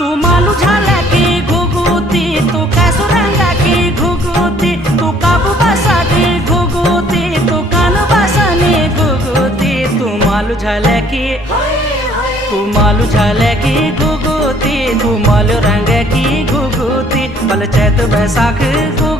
तू मालू झाला की घुगुती, तू कैसो रंगा की घुगुती, तू काबू बसा की घुगुती, तू कान बसाने घुगुती, तू मालू झाला की, तू मालू झाला की घुगुती, तू मालू रंगा की घुगुती, बल चैत बैसाख घुगुती।